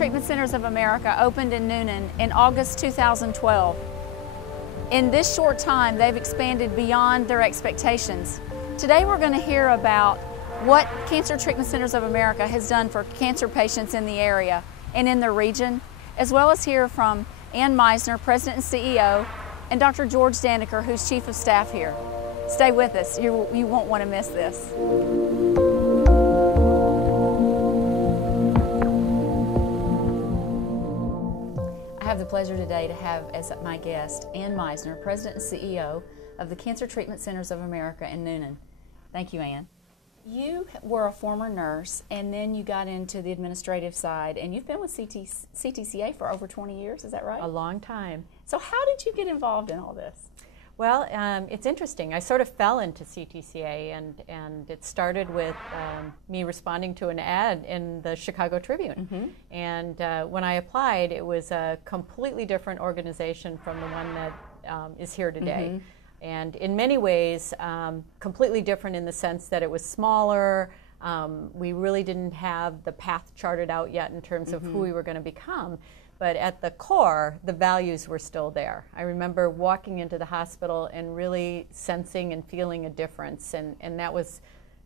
Treatment Centers of America opened in Newnan in August 2012. In this short time, they've expanded beyond their expectations. Today we're going to hear about what Cancer Treatment Centers of America has done for cancer patients in the area and in the region, as well as hear from Ann Meisner, President and CEO, and Dr. George Daneker, who's Chief of Staff here. Stay with us. You won't want to miss this. I have the pleasure today to have as my guest Ann Meisner, President and CEO of the Cancer Treatment Centers of America in Newnan. Thank you, Ann. You were a former nurse, and then you got into the administrative side, and you've been with CTCA for over 20 years, is that right? A long time. So how did you get involved in all this? Well, it's interesting. I sort of fell into CTCA, and it started with me responding to an ad in the Chicago Tribune. Mm-hmm. And when I applied, it was a completely different organization from the one that is here today. Mm-hmm. And in many ways, completely different in the sense that it was smaller. We really didn't have the path charted out yet in terms of who we were going to become. But at the core, the values were still there. I remember walking into the hospital and really sensing and feeling a difference. And that was,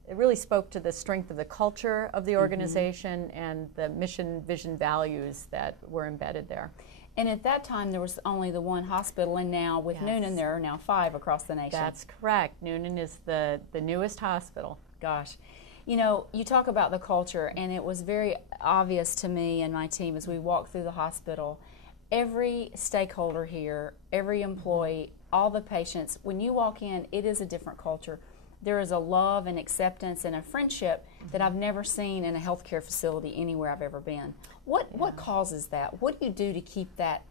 it really spoke to the strength of the culture of the organization and the mission, vision, values that were embedded there. And at that time, there was only the one hospital, and now with Newnan, there are now 5 across the nation. That's correct. Newnan is the newest hospital. Gosh. You know, you talk about the culture, and it was very obvious to me and my team as we walked through the hospital. Every stakeholder here, every employee, all the patients, when you walk in, it is a different culture. There is a love and acceptance and a friendship that I've never seen in a healthcare facility anywhere I've ever been. What causes that? What do you do to keep that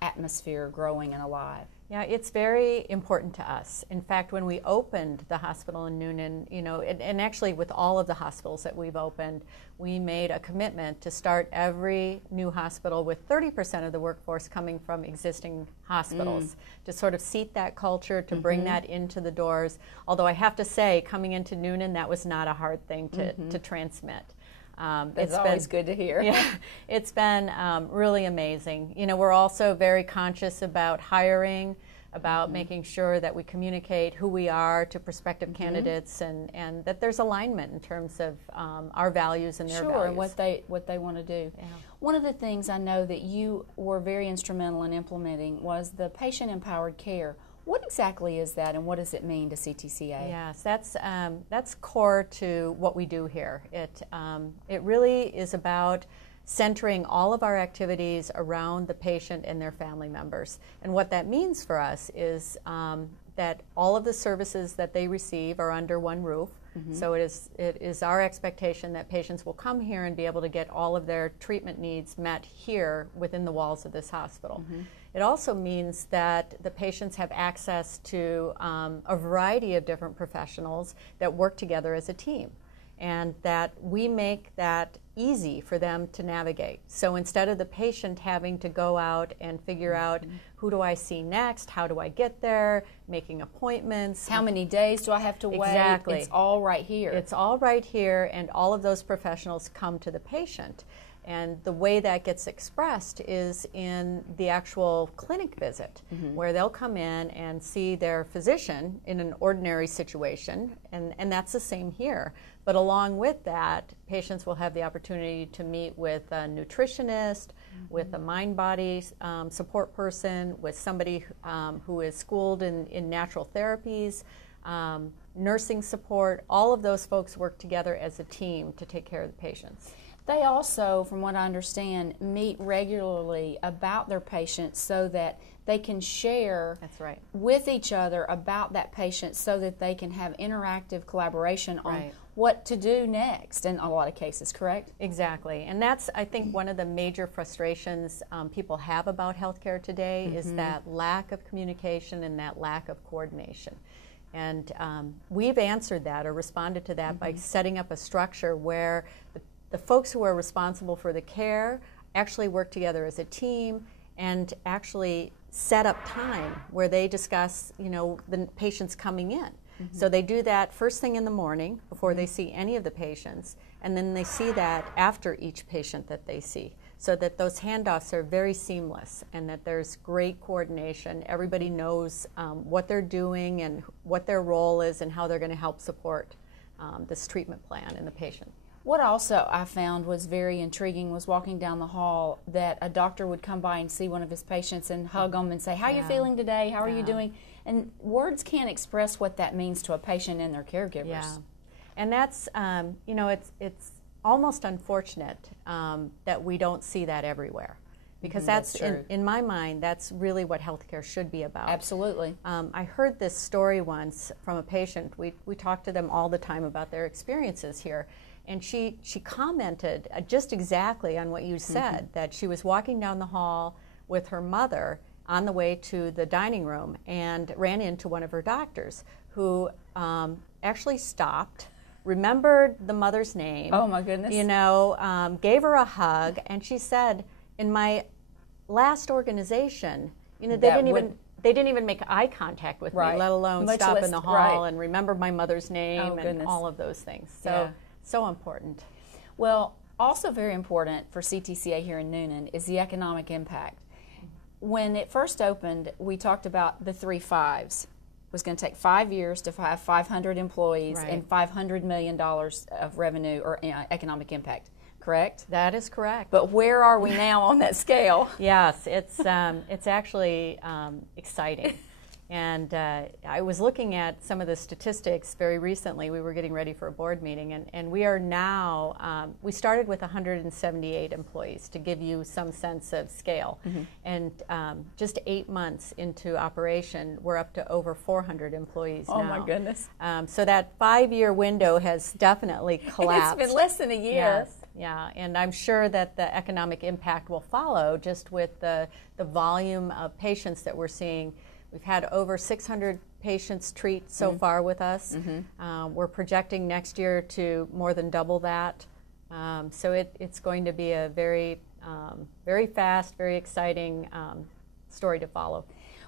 atmosphere growing and alive? Yeah, it's very important to us. In fact, when we opened the hospital in Newnan, you know, and actually with all of the hospitals that we've opened, we made a commitment to start every new hospital with 30% of the workforce coming from existing hospitals, to sort of seat that culture, to bring that into the doors. Although I have to say, coming into Newnan, that was not a hard thing to transmit. It's always good to hear. Yeah, it's been really amazing. You know, we're also very conscious about hiring, about making sure that we communicate who we are to prospective candidates, and that there's alignment in terms of our values and their values. Sure, and what they want to do. Yeah. One of the things I know that you were very instrumental in implementing was the patient-empowered care. What exactly is that, and what does it mean to CTCA? Yes, that's core to what we do here. It really is about centering all of our activities around the patient and their family members. And what that means for us is that all of the services that they receive are under one roof. So it is our expectation that patients will come here and be able to get all of their treatment needs met here within the walls of this hospital. It also means that the patients have access to a variety of different professionals that work together as a team, and that we make that easy for them to navigate. So instead of the patient having to go out and figure out who do I see next, how do I get there, making appointments. How many days do I have to wait? Exactly. It's all right here. It's all right here, and all of those professionals come to the patient. And the way that gets expressed is in the actual clinic visit, where they'll come in and see their physician in an ordinary situation, and that's the same here. But along with that, patients will have the opportunity to meet with a nutritionist, with a mind-body support person, with somebody who is schooled in natural therapies, nursing support. All of those folks work together as a team to take care of the patients. They also, from what I understand, meet regularly about their patients so that they can share with each other about that patient so that they can have interactive collaboration on what to do next in a lot of cases, correct? Exactly. And that's, I think, one of the major frustrations people have about healthcare today is that lack of communication and that lack of coordination. And we've answered that or responded to that by setting up a structure where the folks who are responsible for the care actually work together as a team and actually set up time where they discuss, you know, the patients coming in. So they do that first thing in the morning before they see any of the patients, and then they see that after each patient that they see. so that those handoffs are very seamless and that there's great coordination. Everybody knows what they're doing and what their role is and how they're going to help support this treatment plan in the patient. What also I found was very intriguing was walking down the hall that a doctor would come by and see one of his patients and hug them and say, how are you feeling today? How are you doing? And words can't express what that means to a patient and their caregivers. Yeah. And that's, you know, it's almost unfortunate that we don't see that everywhere. Because that's in my mind, that's really what healthcare should be about. Absolutely. I heard this story once from a patient. We talk to them all the time about their experiences here. And she commented just exactly on what you said, that she was walking down the hall with her mother on the way to the dining room and ran into one of her doctors who actually stopped, remembered the mother's name. Oh my goodness. You know, gave her a hug, and she said, in my last organization, you know, they didn't even make eye contact with me, let alone stop in the hall and remember my mother's name and all of those things. So, so important. Well, also very important for CTCA here in Newnan is the economic impact. When it first opened, we talked about the 3 5s. It was going to take 5 years to have 500 employees and $500 million of revenue or economic impact. Correct? That is correct. But where are we now on that scale? Yes, it's actually exciting. And I was looking at some of the statistics very recently. We were getting ready for a board meeting, and we are now, we started with 178 employees to give you some sense of scale. And just 8 months into operation, we're up to over 400 employees now. Oh my goodness. So that 5-year window has definitely collapsed. It's been less than a year. Yes. Yeah, and I'm sure that the economic impact will follow just with the volume of patients that we're seeing. We've had over 600 patients treat so far with us. We're projecting next year to more than double that. So it's going to be a very, very fast, very exciting story to follow.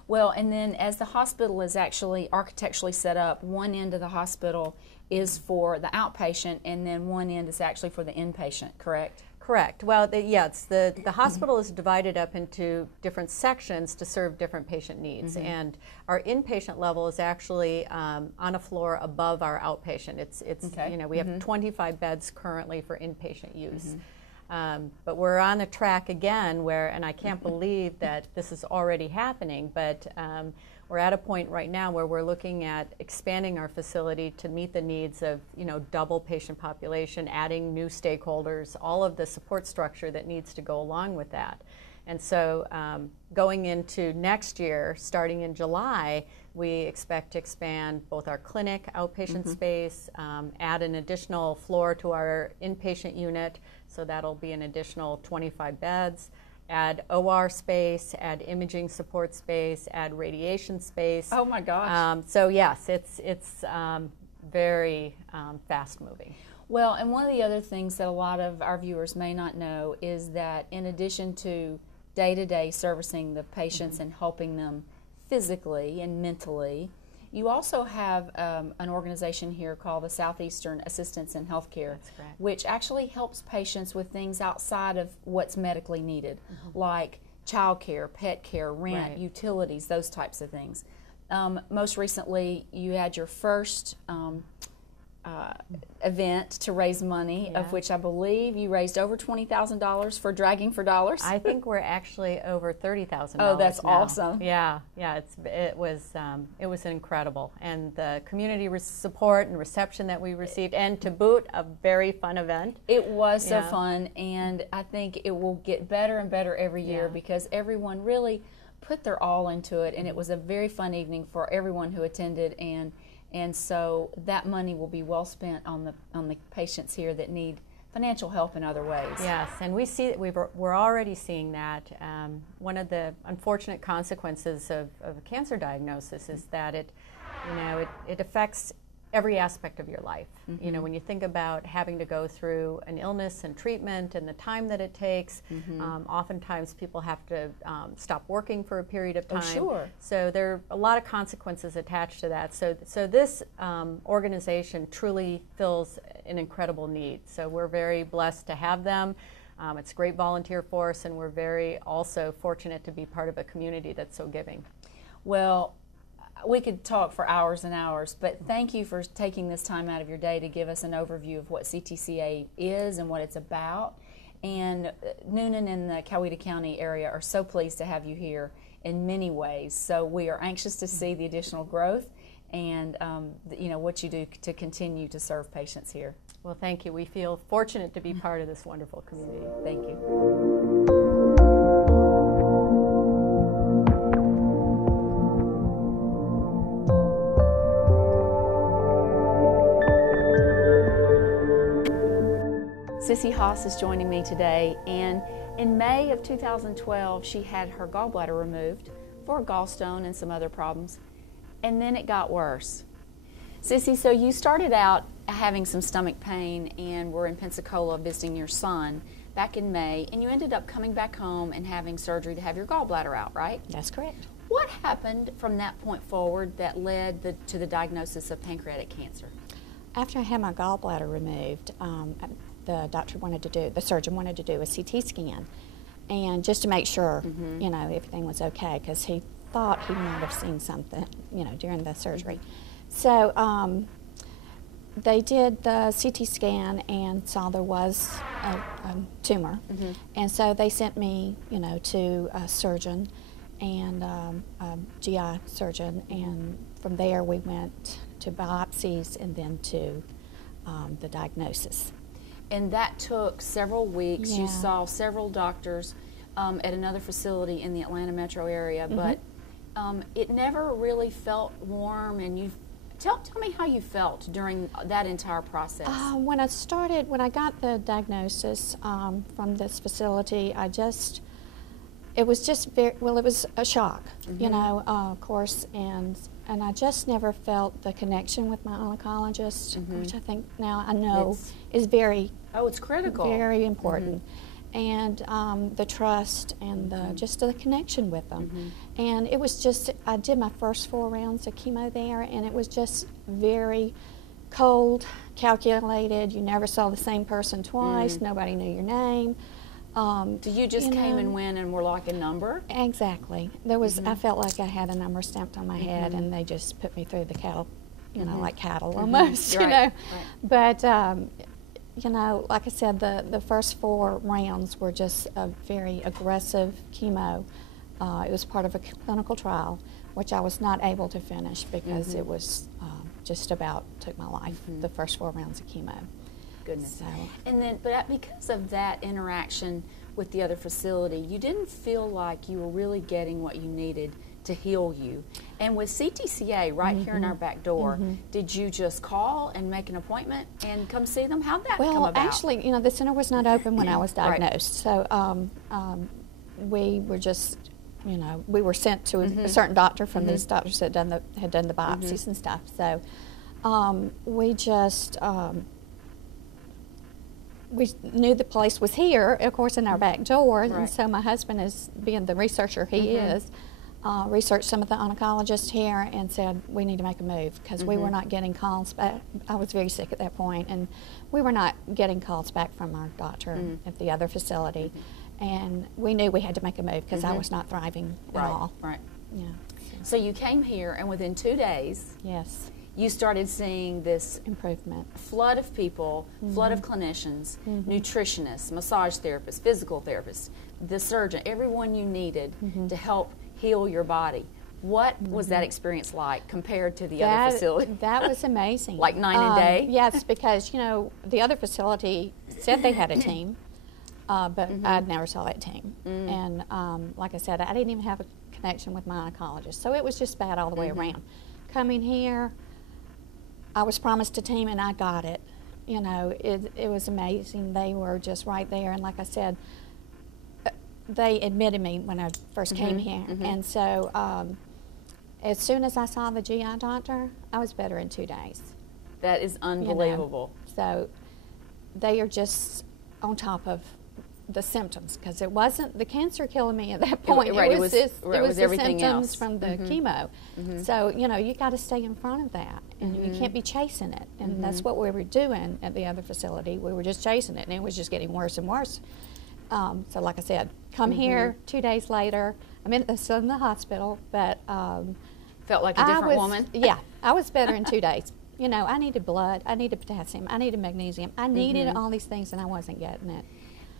Well, and then as the hospital is actually architecturally set up, one end of the hospital is for the outpatient, and then one end is actually for the inpatient, correct? Correct. Well, yes, the hospital is divided up into different sections to serve different patient needs, and our inpatient level is actually on a floor above our outpatient. It's you know, we have 25 beds currently for inpatient use. But we're on a track again where, and I can't believe that this is already happening, but we're at a point right now where we're looking at expanding our facility to meet the needs of, you know, double patient population, adding new stakeholders, all of the support structure that needs to go along with that. And so going into next year, starting in July, we expect to expand both our clinic, outpatient space, add an additional floor to our inpatient unit, so that'll be an additional 25 beds, add OR space, add imaging support space, add radiation space. Oh my gosh. So yes, it's very fast moving. Well, and one of the other things that a lot of our viewers may not know is that in addition to day-to-day servicing the patients and helping them physically and mentally, you also have an organization here called the Southeastern Assistance in Healthcare, which actually helps patients with things outside of what's medically needed, like child care, pet care, rent, utilities, those types of things. Most recently, you had your first event to raise money, of which I believe you raised over $20,000 for Dragging for Dollars. I think we're actually over $30,000. Oh, that's awesome! Yeah, it was incredible, and the community support and reception that we received, and to boot, a very fun event. It was so fun, and I think it will get better and better every year because everyone really put their all into it, and it was a very fun evening for everyone who attended, and so that money will be well spent on the patients here that need financial help in other ways. Yes, and we see that we're already seeing that. One of the unfortunate consequences of a cancer diagnosis is that it affects every aspect of your life. You know, when you think about having to go through an illness and treatment and the time that it takes, oftentimes people have to stop working for a period of time. Oh, sure. So there are a lot of consequences attached to that. So this organization truly fills an incredible need. So we're very blessed to have them. It's a great volunteer force, and we're very also fortunate to be part of a community that's so giving. Well, we could talk for hours and hours, but thank you for taking this time out of your day to give us an overview of what CTCA is and what it's about. And Newnan and the Coweta County area are so pleased to have you here in many ways. So we are anxious to see the additional growth and what you do to continue to serve patients here. Well, thank you. We feel fortunate to be part of this wonderful community. Thank you. Cissy Haas is joining me today, and in May of 2012 she had her gallbladder removed for a gallstone and some other problems, and then it got worse. Cissy, so you started out having some stomach pain and were in Pensacola visiting your son back in May, and you ended up coming back home and having surgery to have your gallbladder out, right? That's correct. What happened from that point forward that led to the diagnosis of pancreatic cancer? After I had my gallbladder removed, the surgeon wanted to do a CT scan, and just to make sure, everything was okay, because he thought he might have seen something, during the surgery. So they did the CT scan and saw there was a tumor, and so they sent me, to a surgeon and a GI surgeon, and from there we went to biopsies and then to the diagnosis. And that took several weeks. Yeah. You saw several doctors at another facility in the Atlanta metro area, but it never really felt warm. And you tell me how you felt during that entire process. When I got the diagnosis from this facility, it was a shock, of course, and I just never felt the connection with my oncologist, which I think now I know is it's critical, very important, and the trust and just the connection with them. And it was I did my first 4 rounds of chemo there, and it was just very cold, calculated. You never saw the same person twice. Nobody knew your name. So you just came and went and were like a number? Exactly. There was. I felt like I had a number stamped on my head, and they just put me through the cattle, like cattle almost, Right. But like I said, the first 4 rounds were just a very aggressive chemo. It was part of a clinical trial, which I was not able to finish because it was just about took my life. The first 4 rounds of chemo. Goodness. So. And then, but because of that interaction with the other facility, you didn't feel like you were really getting what you needed to heal you. And with CTCA right here in our back door, did you just call and make an appointment and come see them? How'd that come about? Well, actually, the center was not open when I was diagnosed. So we were just, we were sent to a certain doctor from these doctors that had done the biopsies and stuff. So we just... we knew the place was here, of course, in our back door, and so my husband, is being the researcher he is, researched some of the oncologists here and said, we need to make a move, because we were not getting calls back. I was very sick at that point, and we were not getting calls back from our doctor at the other facility, and we knew we had to make a move, because I was not thriving at all. Right. Yeah. So you came here, and within 2 days, Yes. you started seeing this Improvement. flood of people, flood of clinicians, nutritionists, massage therapists, physical therapists, the surgeon, everyone you needed to help heal your body. What was that experience like compared to the other facility? That was amazing. Like night and day? Yes, because, the other facility said they had a team, but I never saw that team. And like I said, I didn't even have a connection with my oncologist. So it was just bad all the way around. Coming here, I was promised a team, and I got it. It was amazing. They were just right there, and like I said, they admitted me when I first came here, and so as soon as I saw the GI doctor, I was better in 2 days. That is unbelievable. So they are just on top of the symptoms, because it wasn't the cancer killing me at that point. It was the everything symptoms else from the chemo. So you got to stay in front of that, and you can't be chasing it. And that's what we were doing at the other facility. We were just chasing it, and it was just getting worse and worse. So like I said, come here 2 days later. I'm still in the hospital, but felt like a different woman. Yeah, I was better in 2 days. You know, I needed blood, I needed potassium, I needed magnesium, I needed all these things, and I wasn't getting it.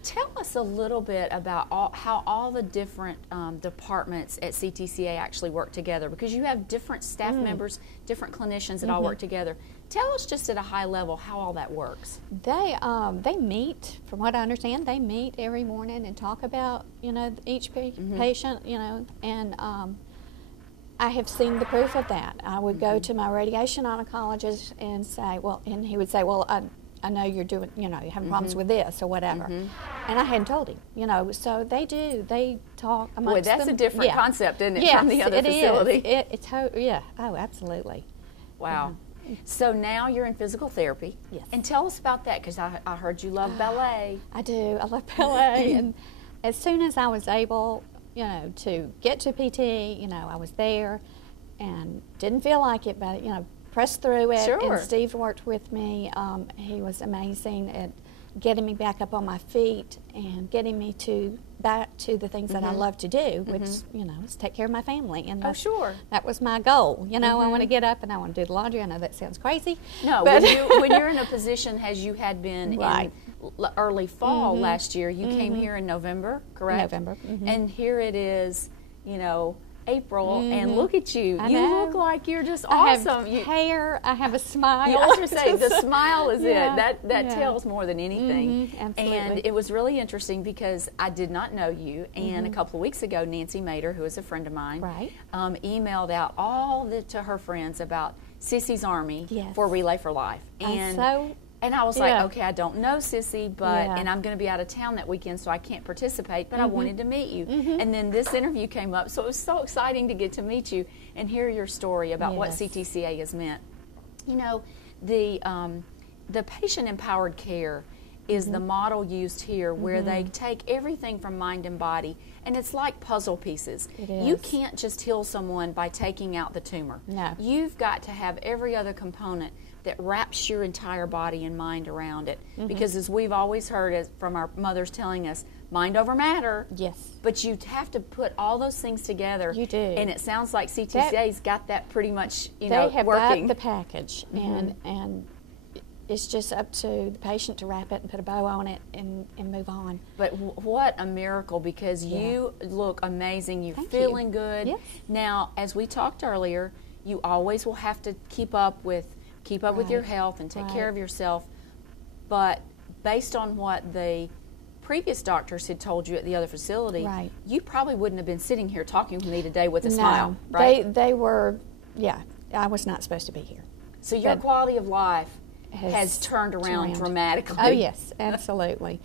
Tell us a little bit about how all the different departments at CTCA actually work together, because you have different staff members, different clinicians that all work together. Tell us just at a high level how all that works. They meet, from what I understand, they meet every morning and talk about, you know, each patient, you know, and I have seen the proof of that. I would go to my radiation oncologist and say, well, and he would say, well, I know you're doing, you know, you're having problems with this or whatever. And I hadn't told him, you know, so they talk amongst them. Boy, that's a different concept, isn't it, yes, from the other facility? Yeah, oh, absolutely. Wow. So now you're in physical therapy. Yes. And tell us about that, because I heard you love ballet. I do. I love ballet. And as soon as I was able, you know, to get to PT, you know, I was there and didn't feel like it, but, you know, pressed through it. Sure. And Steve worked with me. He was amazing at getting me back up on my feet and getting me back to the things that I love to do, which, you know, is take care of my family. And that was my goal. You know, I want to get up and I want to do the laundry. I know that sounds crazy. No, but when you're in a position as you had been in early fall last year, you came here in November, correct? November. And here it is, you know, April, and look at you. I you know. Look like you're just I awesome. have hair. I have a smile. I was going to say, the smile is Yeah, it. That tells more than anything. Absolutely. And it was really interesting because I did not know you, and a couple of weeks ago, Nancy Mater, who is a friend of mine, emailed out to her friends about Cissy's Army for Relay for Life. And I was like, okay, I don't know Cissy, but and I'm going to be out of town that weekend, so I can't participate, but I wanted to meet you. And then this interview came up, so it was so exciting to get to meet you and hear your story about what CTCA has meant. You know, the patient-empowered care is the model used here, where they take everything from mind and body, and it's like puzzle pieces. You can't just heal someone by taking out the tumor. No. You've got to have every other component that wraps your entire body and mind around it. Because as we've always heard from our mothers telling us, mind over matter. Yes. But you have to put all those things together. You do. And it sounds like CTCA's got that pretty much, they know, have working. got the package, and it's just up to the patient to wrap it and put a bow on it and move on. But what a miracle, because you look amazing. You're feeling good. Yes. Now, as we talked earlier, you always will have to keep up with your health and take care of yourself. But based on what the previous doctors had told you at the other facility, you probably wouldn't have been sitting here talking with me today with a smile, right? They were, I was not supposed to be here. So your quality of life has turned around dramatically. Oh, yes, absolutely.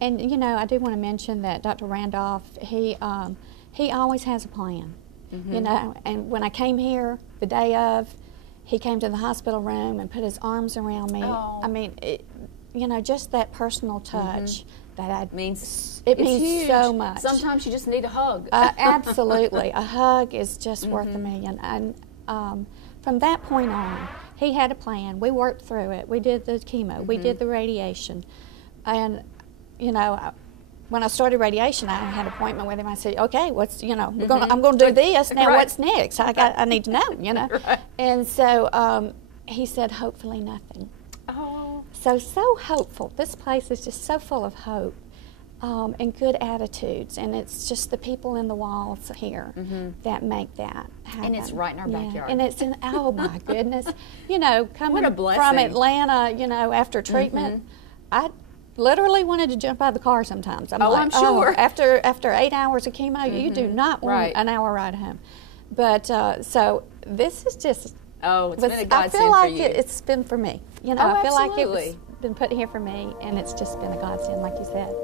And, you know, I do want to mention that Dr. Randolph, he always has a plan. You know, and when I came here the day of, he came to the hospital room and put his arms around me. I mean, you know, just that personal touch that means huge. So much. Sometimes you just need a hug. Absolutely, a hug is just worth a million. And from that point on, he had a plan. We worked through it. We did the chemo. We did the radiation, and you know. When I started radiation, I had an appointment with him. I said, "Okay, what's I'm going to do this now. What's next? I need to know, you know." And so he said, "Hopefully nothing." Oh, so hopeful. This place is just so full of hope and good attitudes, and it's just the people in the walls here that make that happen. And it's right in our backyard. And it's oh my goodness, you know, coming from Atlanta, you know, after treatment, I literally wanted to jump out of the car sometimes. I'm sure. After 8 hours of chemo, you do not want an hour ride home. But so this is just. Oh, it's been a godsend for you. I feel like it's been for me. You know, I feel like it's been put here for me, and it's just been a godsend, like you said.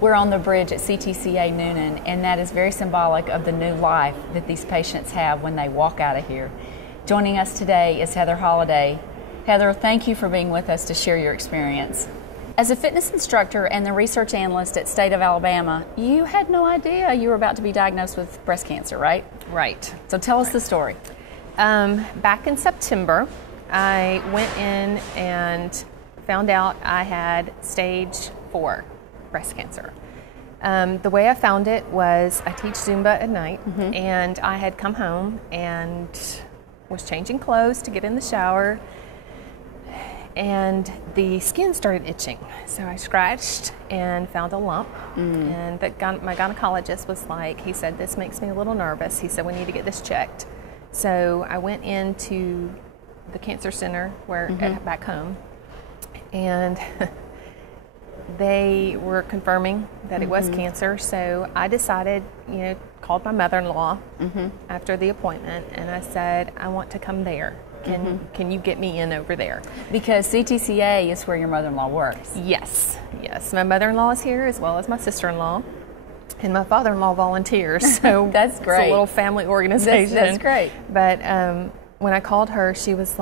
We're on the bridge at CTCA Newnan, and that is very symbolic of the new life that these patients have when they walk out of here. Joining us today is Heather Holladay. Heather, thank you for being with us to share your experience. As a fitness instructor and the research analyst at State of Alabama, you had no idea you were about to be diagnosed with breast cancer, right? Right. So tell us the story. Back in September, I went in and found out I had stage 4 breast cancer. The way I found it was I teach Zumba at night, and I had come home and was changing clothes to get in the shower, and the skin started itching. So I scratched and found a lump, and my gynecologist was like, he said, this makes me a little nervous. He said, we need to get this checked. So I went into the cancer center back home, and they were confirming that it was cancer. So I decided, called my mother-in-law after the appointment, and I said, I want to come there. Can you get me in over there? Because CTCA is where your mother-in-law works. Yes. My mother-in-law is here, as well as my sister-in-law, and my father-in-law volunteers. So that's great. It's a little family organization. That's great. But when I called her, she was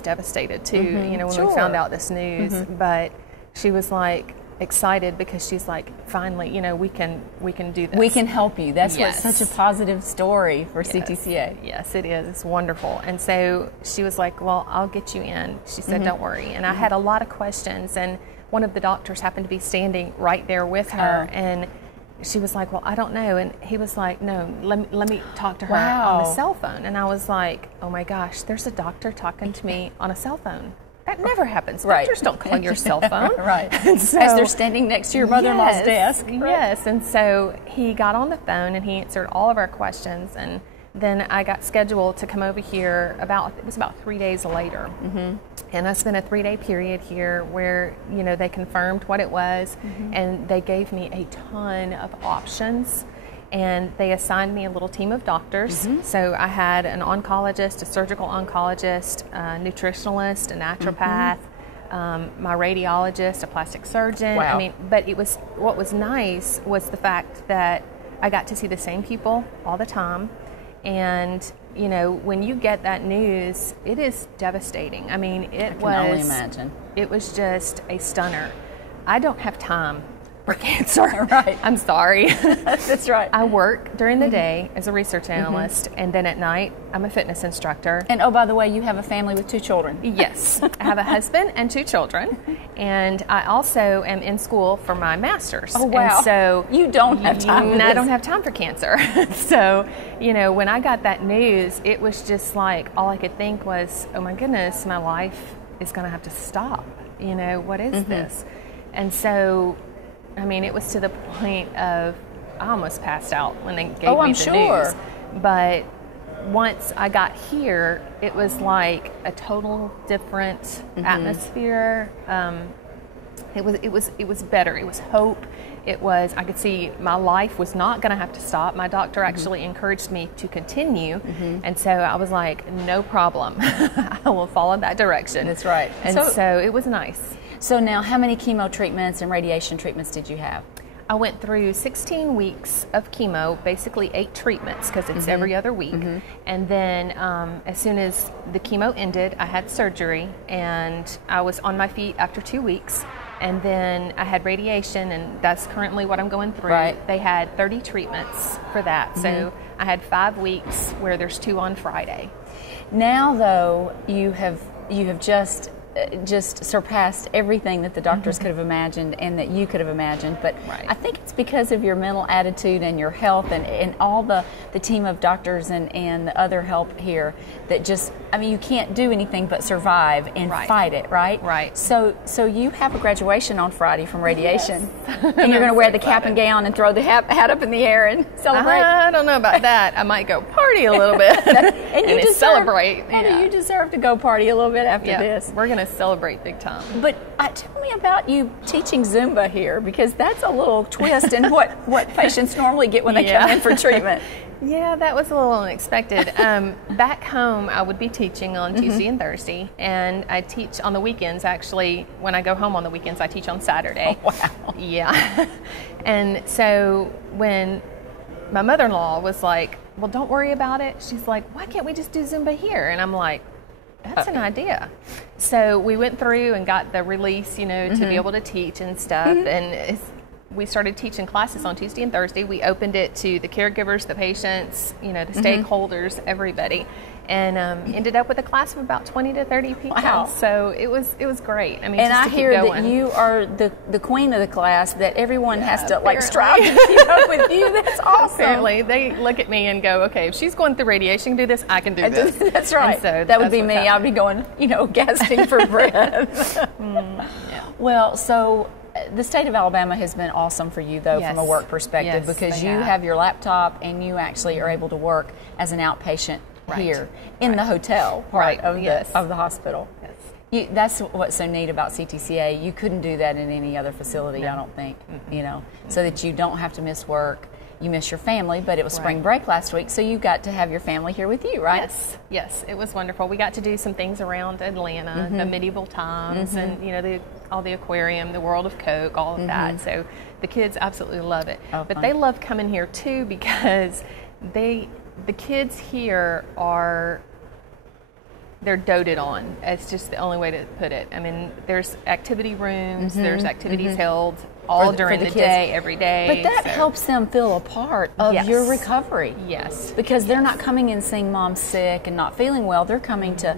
devastated too. When we found out this news, but she was like excited because she's like, finally, we can do this. We can help you. That's what's such a positive story for CTCA. Yes, it is. It's wonderful. And so she was like, well, I'll get you in. She said, don't worry. And I had a lot of questions, and one of the doctors happened to be standing right there with her, and she was like, well, I don't know. And he was like, no, let me talk to her on the cell phone. And I was like, oh my gosh, there's a doctor talking to me on a cell phone. That never happens. Right. Doctors don't call your cell phone. Right. And so, as they're standing next to your mother-in-law's desk. Right. Yes. And so he got on the phone and he answered all of our questions. And then I got scheduled to come over here it was about 3 days later. And I spent a 3-day period here where, they confirmed what it was, and they gave me a ton of options. And they assigned me a little team of doctors. So I had an oncologist, a surgical oncologist, a nutritionalist, a naturopath, my radiologist, a plastic surgeon. Wow. But what was nice was the fact that I got to see the same people all the time. And, when you get that news, it is devastating. I can only imagine. It was just a stunner. I don't have time for cancer. Right. I'm sorry. That's right. I work during the day as a research analyst, and then at night, I'm a fitness instructor. And oh, by the way, you have a family with 2 children. Yes. I have a husband and 2 children, and I also am in school for my master's. Oh, wow. And so you don't have time. I don't have time for cancer. So, when I got that news, it was just like, all I could think was, oh my goodness, my life is going to have to stop. What is this? And so, it was to the point of I almost passed out when they gave me the news. But once I got here, it was like a total different atmosphere. It was better. It was hope. I could see my life was not going to have to stop. My doctor actually encouraged me to continue. And so I was like, no problem. I will follow that direction. That's right. And so it was nice. So now, how many chemo treatments and radiation treatments did you have? I went through 16 weeks of chemo, basically 8 treatments because it's every other week. And then as soon as the chemo ended, I had surgery, and I was on my feet after 2 weeks. And then I had radiation, and that's currently what I'm going through. Right. They had 30 treatments for that. So I had 5 weeks where there's 2 on Friday. Now, though, you have just surpassed everything that the doctors could have imagined and that you could have imagined. But I think it's because of your mental attitude and your health and all the team of doctors and the other help here that just, you can't do anything but survive and fight it, right? Right. So you have a graduation on Friday from radiation. Yes. And you're going to wear the cap and gown and throw the hat up in the air and celebrate? I don't know about that. I might go party a little bit and celebrate. You deserve to go party a little bit after this. We're going to celebrate big time. But tell me about you teaching Zumba here, because that's a little twist in what patients normally get when they come in for treatment. Yeah, that was a little unexpected. Back home, I would be teaching on Tuesday and Thursday, and I teach on the weekends. Actually, when I go home on the weekends, I teach on Saturday. Oh, wow. Yeah. And so when my mother-in-law was like, well, don't worry about it. She's like, why can't we just do Zumba here? And I'm like, that's an idea. So we went through and got the release, to be able to teach and stuff. And we started teaching classes on Tuesday and Thursday. We opened it to the caregivers, the patients, the stakeholders, everybody. And ended up with a class of about 20 to 30 people. Wow. So it was great. I mean, and just I to hear keep going. that you are the queen of the class, that everyone has to strive to keep up with you. That's awesome. Apparently, they look at me and go, okay, if she's going through radiation, do this, I can do this. That's right. And so that would be me. happened. I'd be going, gasping for breath. Well, so the state of Alabama has been awesome for you, though, from a work perspective, because you have your laptop and you actually are able to work as an outpatient here in the hotel part of the hospital. Yes. That's what's so neat about CTCA. You couldn't do that in any other facility, I don't think, so that you don't have to miss work. You miss your family, but it was spring break last week, so you got to have your family here with you, right? Yes, it was wonderful. We got to do some things around Atlanta, the medieval times, and all the aquarium, the World of Coke, all of that. So the kids absolutely love it. But they love coming here too, because the kids here they're doted on. It's just the only way to put it. I mean, there's activity rooms, there's activities held all during the day, every day. But that helps them feel a part of your recovery. Yes. Because they're not coming in saying mom's sick and not feeling well. They're coming to,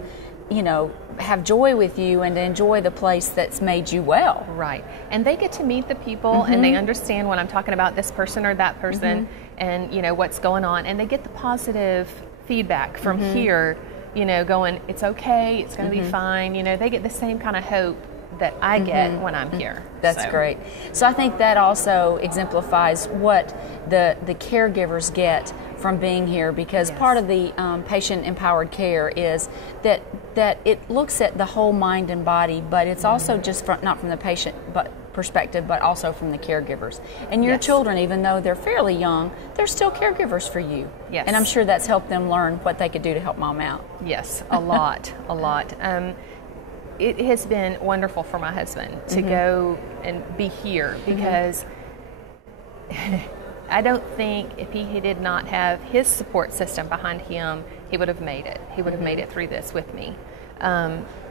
have joy with you and to enjoy the place that's made you well. Right. And they get to meet the people and they understand when I'm talking about this person or that person and, what's going on. And they get the positive feedback from here, going, it's okay, it's going to be fine. They get the same kind of hope that I get when I'm here. That's great. So I think that also exemplifies what the caregivers get from being here, because part of the patient-empowered care is that it looks at the whole mind and body, but it's also just not from the patient perspective, but also from the caregivers. And your children, even though they're fairly young, they're still caregivers for you. Yes. And I'm sure that's helped them learn what they could do to help mom out. Yes, a lot. It has been wonderful for my husband to go and be here, because I don't think if he did not have his support system behind him, he would have made it. He would have made it through this with me.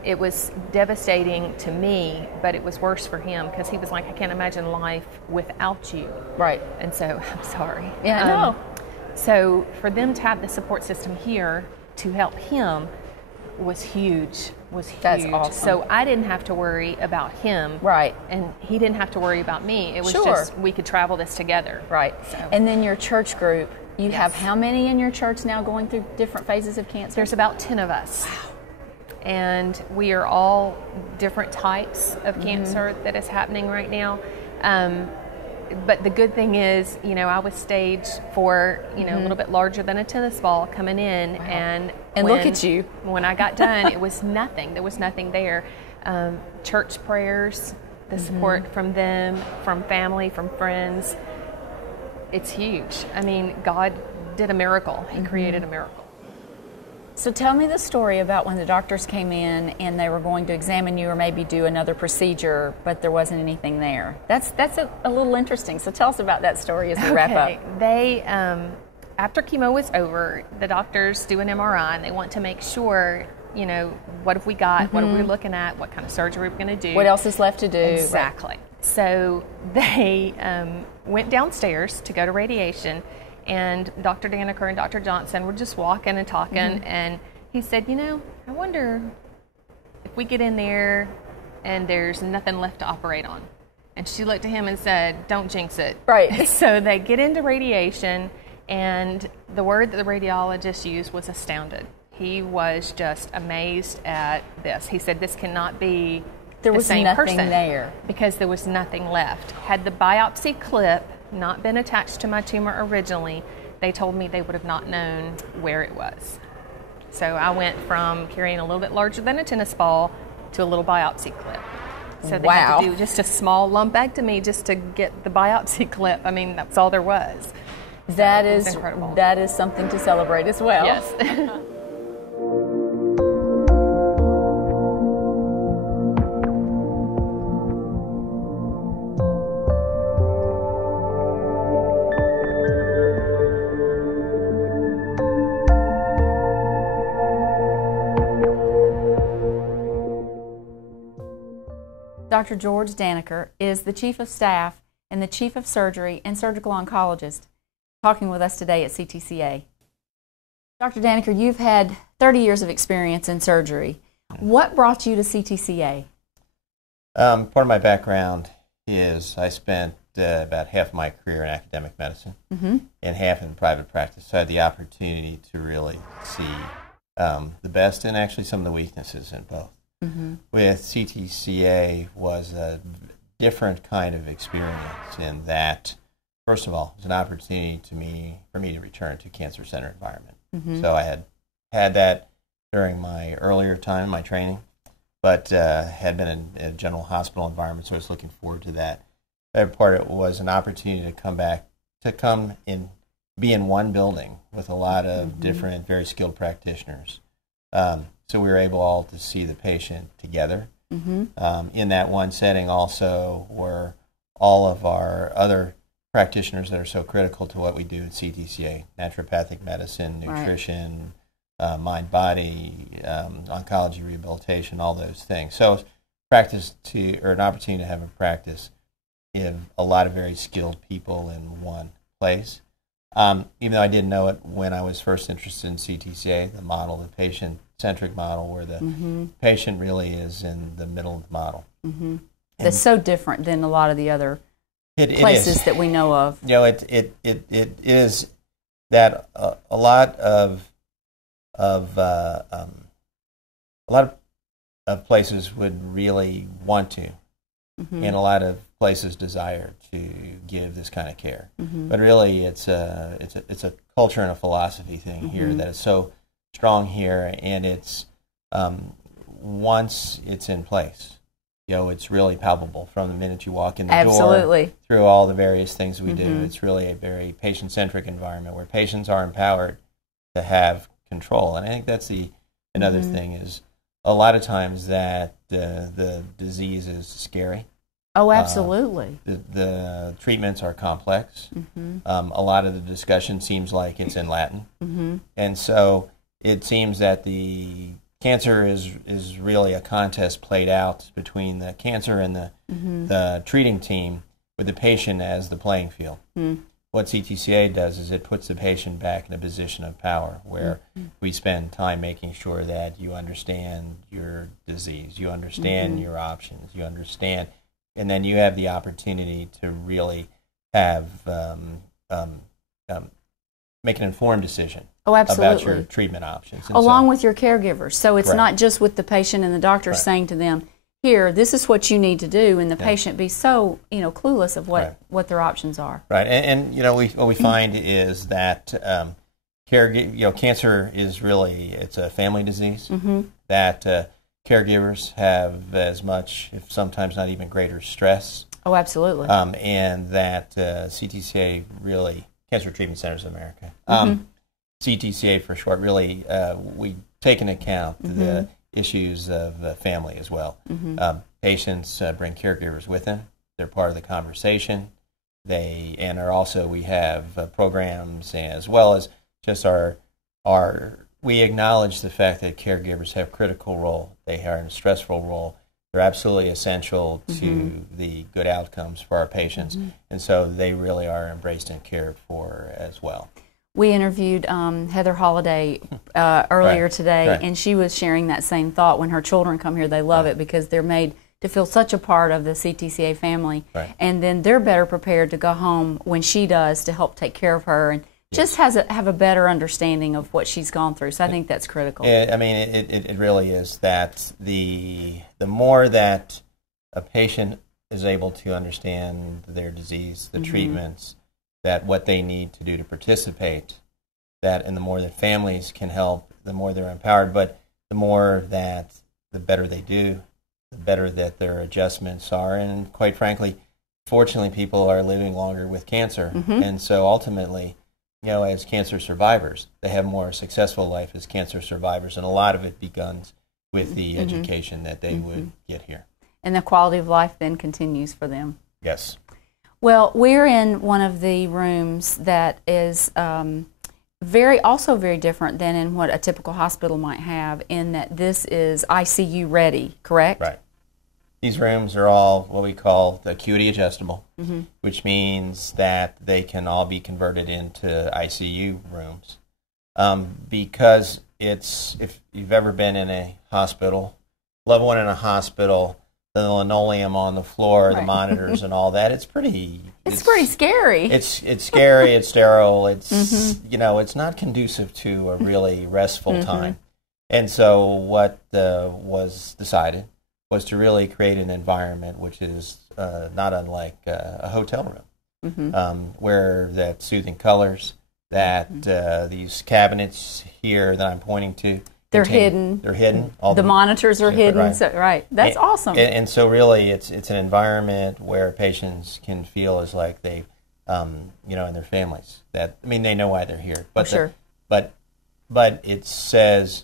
It was devastating to me, but it was worse for him, because he was like, I can't imagine life without you. Right. And so, I'm sorry. Yeah, no. So for them to have the support system here to help him was huge. That's awesome. So I didn't have to worry about him. Right. And he didn't have to worry about me. It was just, we could travel this together. Right. So. And then your church group, you have how many in your church now going through different phases of cancer? There's about 10 of us. Wow. And we are all different types of cancer that is happening right now. But the good thing is, I was staged for, a little bit larger than a tennis ball coming in. Wow. And look at you. When I got done, it was nothing. There was nothing there. Church prayers, the support from them, from family, from friends. It's huge. I mean, God did a miracle. He created a miracle. So tell me the story about when the doctors came in and they were going to examine you or maybe do another procedure, but there wasn't anything there. That's a little interesting. So tell us about that story as we wrap up. They, after chemo was over, the doctors do an MRI and they want to make sure, what have we got, what are we looking at, what kind of surgery we're going to do. What else is left to do. Exactly. Right. So they went downstairs to go to radiation. And Dr. Daniker and Dr. Johnson were just walking and talking, and he said, I wonder if we get in there and there's nothing left to operate on. And she looked at him and said, don't jinx it. Right. So they get into radiation, and the word that the radiologist used was astounded. He was just amazed at this. He said, this cannot be the same person. There was nothing there. Because there was nothing left. Had the biopsy clip not been attached to my tumor originally, they told me they would have not known where it was. So I went from carrying a little bit larger than a tennis ball to a little biopsy clip. So they had to do just a small lumpectomy just to get the biopsy clip. I mean, that's all there was. That is incredible. That is something to celebrate as well. Yes. Dr. George Daniker is the Chief of Staff and the Chief of Surgery and Surgical Oncologist, talking with us today at CTCA. Dr. Daniker, you've had 30 years of experience in surgery. What brought you to CTCA? Part of my background is I spent about half my career in academic medicine and half in private practice. So I had the opportunity to really see the best and actually some of the weaknesses in both. With CTCA was a different kind of experience in that, first of all, it was an opportunity for me to return to cancer center environment. So I had that during my earlier time, my training, but had been in a general hospital environment, so I was looking forward to that. The other part of it was an opportunity to come in, be in one building with a lot of different, very skilled practitioners. So we were able all to see the patient together. In that one setting also were all of our other practitioners that are so critical to what we do at CTCA, naturopathic medicine, nutrition, mind-body, oncology rehabilitation, all those things. So an opportunity to have a practice in a lot of very skilled people in one place. Even though I didn't know it when I was first interested in CTCA, the model, the patient-centric model, where the patient really is in the middle of the model. That's so different than a lot of the other places that we know of. You know, it is that a lot of places would really want to, and a lot of places desire to give this kind of care. But really, it's a culture and a philosophy thing here that is so strong here, and it's once it's in place, you know, it's really palpable from the minute you walk in the door through all the various things we do. It's really a very patient-centric environment where patients are empowered to have control. And I think that's another thing is a lot of times that the disease is scary. Oh, absolutely. The treatments are complex. A lot of the discussion seems like it's in Latin. And so it seems that the cancer is really a contest played out between the cancer and the treating team with the patient as the playing field. What CTCA does is it puts the patient back in a position of power where we spend time making sure that you understand your disease, you understand your options, you understand, and then you have the opportunity to really have make an informed decision about your treatment options. And along with your caregivers. So it's not just with the patient and the doctor saying to them, here, this is what you need to do, and the patient be so, clueless of what their options are. Right, and what we find is that cancer is really, it's a family disease, that caregivers have as much, if sometimes not even greater stress. Oh, absolutely. And that CTCA really, Cancer Treatment Centers of America, CTCA for short, really, we take into account the issues of family as well. Patients bring caregivers with them. They're part of the conversation. We have programs as well as just we acknowledge the fact that caregivers have a critical role. They are in a stressful role. They're absolutely essential to the good outcomes for our patients. And so they really are embraced and cared for as well. We interviewed Heather Holladay earlier today, and she was sharing that same thought. When her children come here, they love it because they're made to feel such a part of the CTCA family. And then they're better prepared to go home when she does to help take care of her and just have a better understanding of what she's gone through. So I think that's critical. I mean, it really is that the more that a patient is able to understand their disease, the treatments, that what they need to do to participate, and the more that families can help, the more they're empowered, but the better they do, the better that their adjustments are, and quite frankly, fortunately, people are living longer with cancer, and so ultimately, as cancer survivors, they have more successful life as cancer survivors, and a lot of it begins with the education that they would get here. And the quality of life then continues for them. Yes. Well, we're in one of the rooms that is also very different than in what a typical hospital might have, in that this is ICU ready, correct? Right. these rooms are all what we call the acuity adjustable, which means that they can all be converted into ICU rooms. Because if you've ever been in a hospital, loved one in a hospital, the linoleum on the floor, the monitors and all that, it's pretty scary. It's scary, it's sterile, it's it's not conducive to a really restful time. And so what was decided was to really create an environment which is not unlike a hotel room, where that soothing colors, that these cabinets here that I'm pointing to, they're hidden. They're hidden. All the monitors are hidden. Right. So, that's awesome. And so really, it's an environment where patients can feel as like they, and their families. They know why they're here. But but it says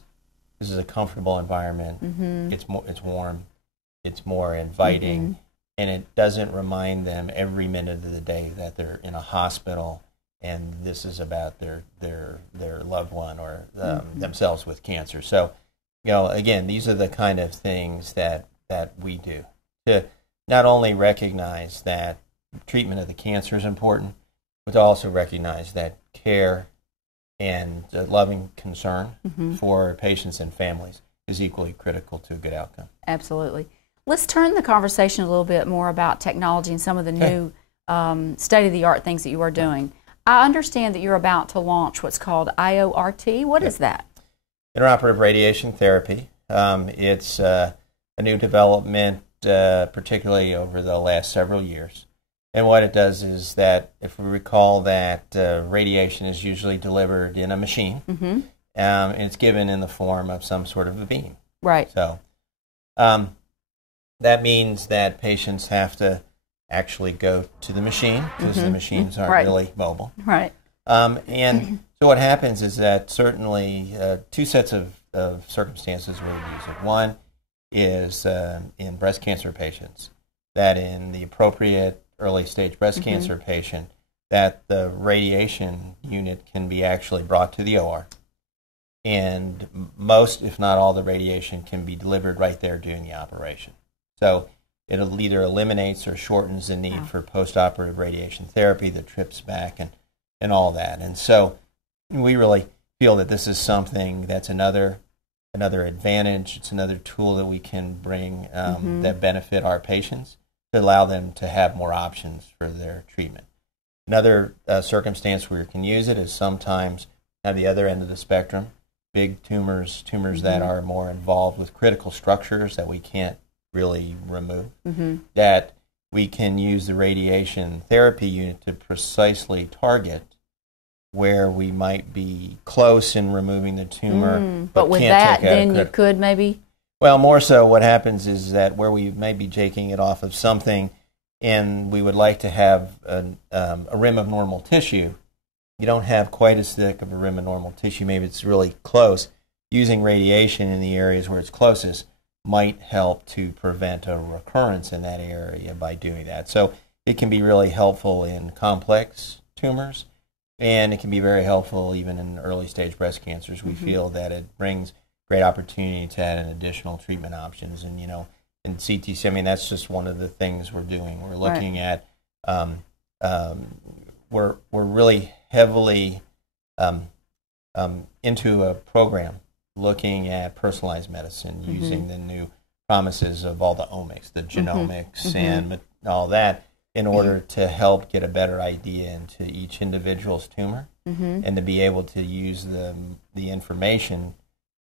this is a comfortable environment. It's warm. It's more inviting, and it doesn't remind them every minute of the day that they're in a hospital and this is about their loved one or themselves with cancer. So, again, these are the kind of things that we do to not only recognize that treatment of the cancer is important, but to also recognize that care and loving concern for patients and families is equally critical to a good outcome. Absolutely. Let's turn the conversation a little bit more about technology and some of the new state-of-the-art things that you are doing. I understand that you're about to launch what's called IORT. What is that? Intraoperative radiation therapy. It's a new development, particularly over the last several years. And what it does is that, if we recall that radiation is usually delivered in a machine, and it's given in the form of some sort of a beam. Right. So that means that patients have to actually go to the machine because the machines aren't really mobile. Right. And so what happens is that certainly two sets of circumstances where we use it. One is in breast cancer patients, that in the appropriate early stage breast cancer patient, that the radiation unit can be actually brought to the OR. And most, if not all, the radiation can be delivered right there during the operation. So it either eliminates or shortens the need for postoperative radiation therapy, the trips back and all that. And so we really feel that this is something that's another advantage. It's another tool that we can bring that benefit our patients to allow them to have more options for their treatment. Another circumstance where we can use it is sometimes at the other end of the spectrum, big tumors that are more involved with critical structures that we can't really remove, that we can use the radiation therapy unit to precisely target where we might be close in removing the tumor, but with can't that, take out then you could maybe... Well, more so what happens is that where we may be taking it off of something and we would like to have a rim of normal tissue, you don't have quite as thick of a rim of normal tissue, maybe it's really close. Using radiation in the areas where it's closest might help to prevent a recurrence in that area by doing that. So it can be really helpful in complex tumors, and it can be very helpful even in early stage breast cancers. We feel that it brings great opportunity to add in additional treatment options. And, in CTC, that's just one of the things we're doing. We're looking at, we're really heavily into a program looking at personalized medicine using the new promises of all the omics, the genomics and all that, in order to help get a better idea into each individual's tumor and to be able to use the information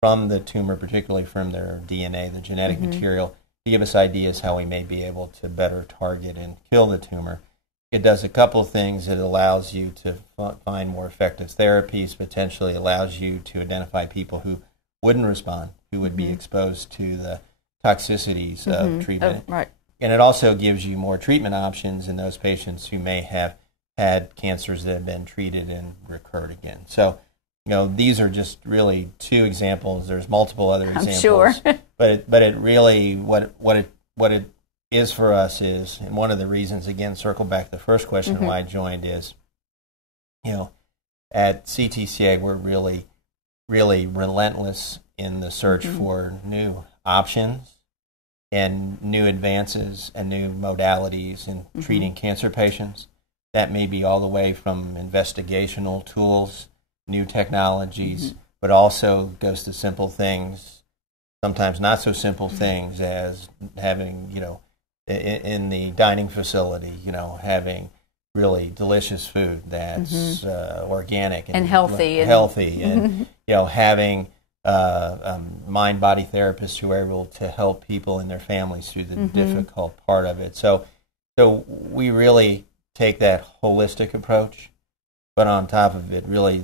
from the tumor, particularly from their DNA, the genetic material, to give us ideas how we may be able to better target and kill the tumor. It does a couple of things. It allows you to find more effective therapies, potentially allows you to identify people who wouldn't respond, who would be exposed to the toxicities of treatment. And it also gives you more treatment options in those patients who may have had cancers that have been treated and recurred again. So, these are just really two examples. There's multiple other examples. I'm sure. but it really, what it is for us is, and one of the reasons, again, circle back to the first question why I joined is, at CTCA, we're really, really relentless in the search for new options and new advances and new modalities in treating cancer patients. That may be all the way from investigational tools, new technologies, but also goes to simple things, sometimes not so simple things as having, in the dining facility, having really delicious food that's organic and healthy. And having mind-body therapists who are able to help people and their families through the difficult part of it. So we really take that holistic approach, but on top of it, really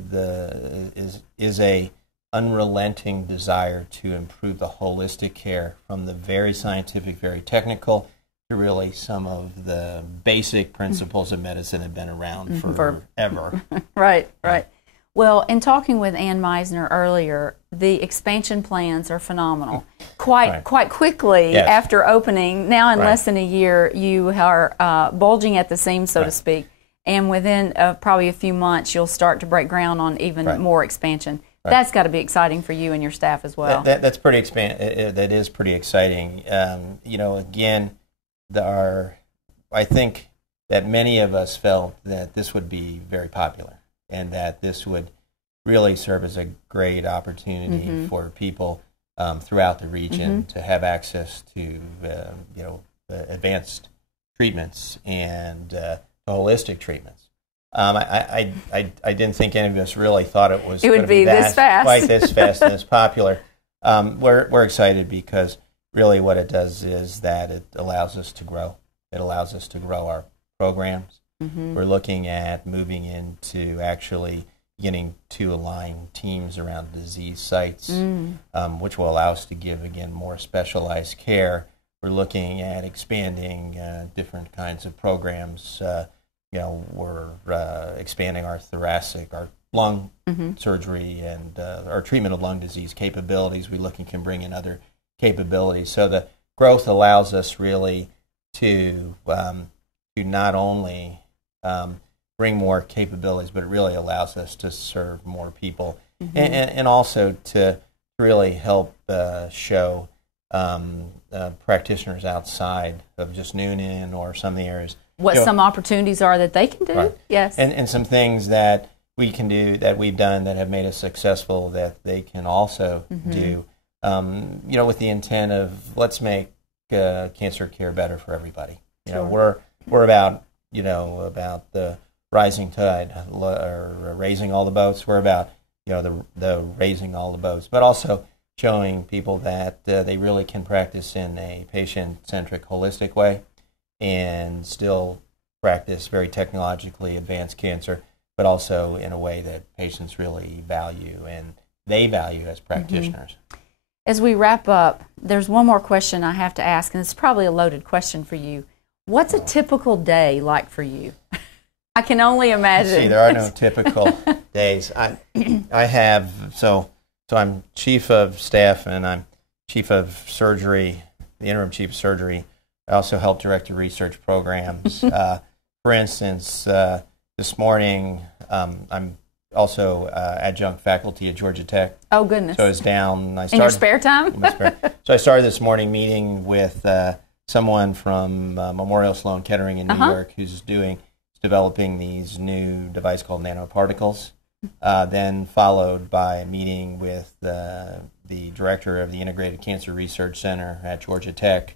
is a unrelenting desire to improve the holistic care from the very scientific, very technical, to really some of the basic principles of medicine have been around forever. Right. Well, in talking with Ann Meisner earlier, the expansion plans are phenomenal. Quite quickly after opening, now in less than a year, you are bulging at the seams, so to speak, and within probably a few months, you'll start to break ground on even more expansion. That's got to be exciting for you and your staff as well. That's pretty that is pretty exciting. Again, I think that many of us felt that this would be very popular, and that this would really serve as a great opportunity for people throughout the region to have access to advanced treatments and holistic treatments. I didn't think any of us really thought it would be this fast, quite this fast and this popular. We're excited because really what it does is that it allows us to grow. It allows us to grow our programs. We're looking at moving into actually beginning to align teams around disease sites, which will allow us to give, again, more specialized care. We're looking at expanding different kinds of programs. We're expanding our thoracic, our lung surgery, and our treatment of lung disease capabilities. We look and can bring in other capabilities. So the growth allows us really to not only bring more capabilities, but it really allows us to serve more people, and also to really help show practitioners outside of just Newnan or some of the areas what some opportunities are that they can do. Yes, and some things that we can do that we've done that have made us successful that they can also do. With the intent of let's make cancer care better for everybody. We're about about the rising tide or raising all the boats. We're about the raising all the boats, but also showing people that they really can practice in a patient-centric, holistic way, and still practice very technologically advanced cancer, but also in a way that patients really value and they value as practitioners. As we wrap up, there's one more question I have to ask, and it's probably a loaded question for you. What's a typical day like for you? I can only imagine. See, there are no typical days. I'm chief of staff and I'm chief of surgery, the interim chief of surgery. I also help direct the research programs. For instance, this morning I'm also adjunct faculty at Georgia Tech. Oh, goodness. So I was down. In your spare time? So I started this morning meeting with someone from Memorial Sloan Kettering in New York who's developing these new device called nanoparticles. Then followed by a meeting with the director of the Integrated Cancer Research Center at Georgia Tech.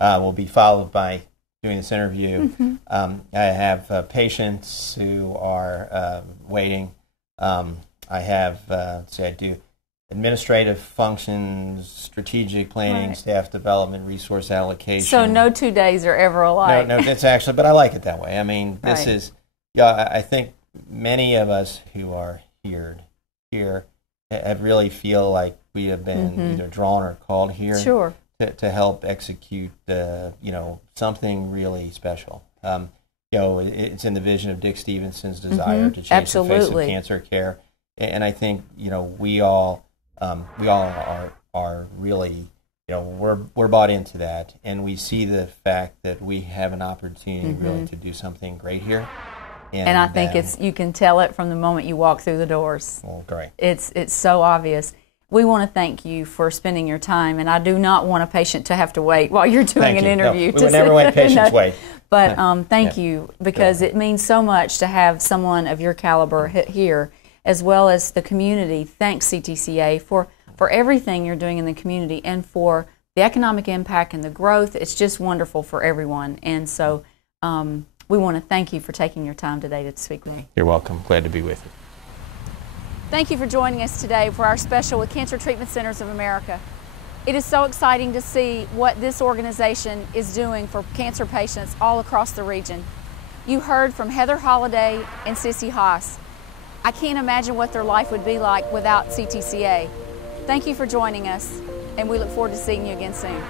Will be followed by doing this interview. I have patients who are waiting. I do administrative functions, strategic planning, staff development, resource allocation. So no 2 days are ever alike. No, that's actually, but I like it that way. I mean, this is, I think many of us who are here have really feel like we have been either drawn or called here to help execute something really special. It's in the vision of Dick Stevenson's desire to change the face of cancer care, and I think we all are really we're bought into that, and we see the fact that we have an opportunity really to do something great here. And I think you can tell it from the moment you walk through the doors. Well, great. It's so obvious. we want to thank you for spending your time, and I do not want a patient to have to wait while you're doing Thank an you. interview. No, we would never make patients wait. But thank Yeah. you, because it means so much to have someone of your caliber here, as well as the community. Thanks, CTCA, for everything you're doing in the community and for the economic impact and the growth. It's just wonderful for everyone. And so we want to thank you for taking your time today to speak with me. You're welcome. Glad to be with you. Thank you for joining us today for our special with Cancer Treatment Centers of America. It is so exciting to see what this organization is doing for cancer patients all across the region. You heard from Heather Holladay and Cissy Haas. I can't imagine what their life would be like without CTCA. Thank you for joining us, and we look forward to seeing you again soon.